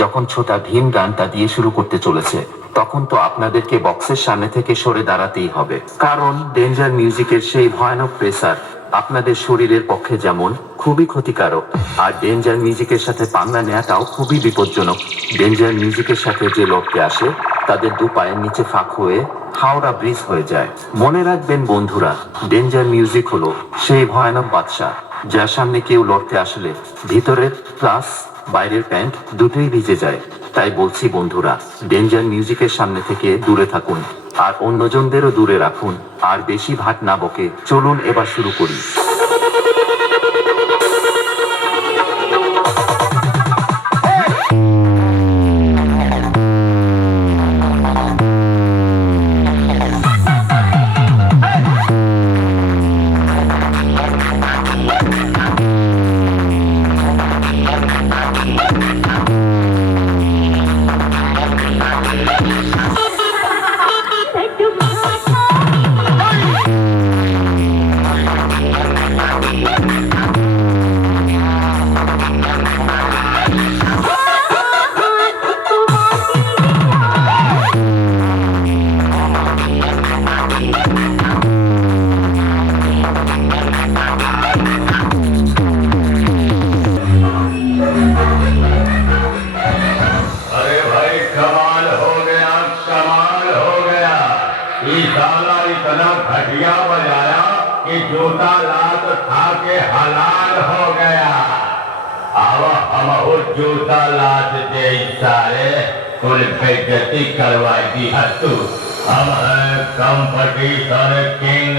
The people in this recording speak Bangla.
যখন ছোটা ভীম গানটা দিয়ে শুরু করতে চলেছে, তখন তো আপনাদেরকে বক্সের সামনে থেকে সরে দাঁড়াতেই হবে, কারণ ডেঞ্জার মিউজিকের সেই ভয়ানক প্রেসার আপনাদের শরীরের পক্ষে যেমন খুবই ক্ষতিকারক, আর ডেঞ্জার মিউজিকের সাথে পাঙ্গা নেওয়াটাও খুবই বিপজ্জনক। ডেঞ্জার মিউজিকের সাথে যে লড়তে আসে, তাদের দু পায়ের নিচে ফাঁক হয়ে হাওড়া ব্রিজ হয়ে যায়। মনে রাখবেন বন্ধুরা, ডেঞ্জার মিউজিক হলো সেই ভয়ানক বাদশা, যার সামনে কেউ লড়তে আসলে ভিতরের প্লাস বাইরের প্যান্ট দুটোই ভিজে যায়। তাই বলছি বন্ধুরা, ডেঞ্জার মিউজিকের সামনে থেকে দূরে থাকুন, আর অন্যজনদেরও দূরে রাখুন। আর বেশি ভাট না বকে চলুন এবার শুরু করি। इतना घटिया बजाया कि जूता लात खा के हलाल हो गया। अब हम जूता लात दे सारे कुल बेइज्जती करवाई दी हतू। हम है कंपटीशन किंग।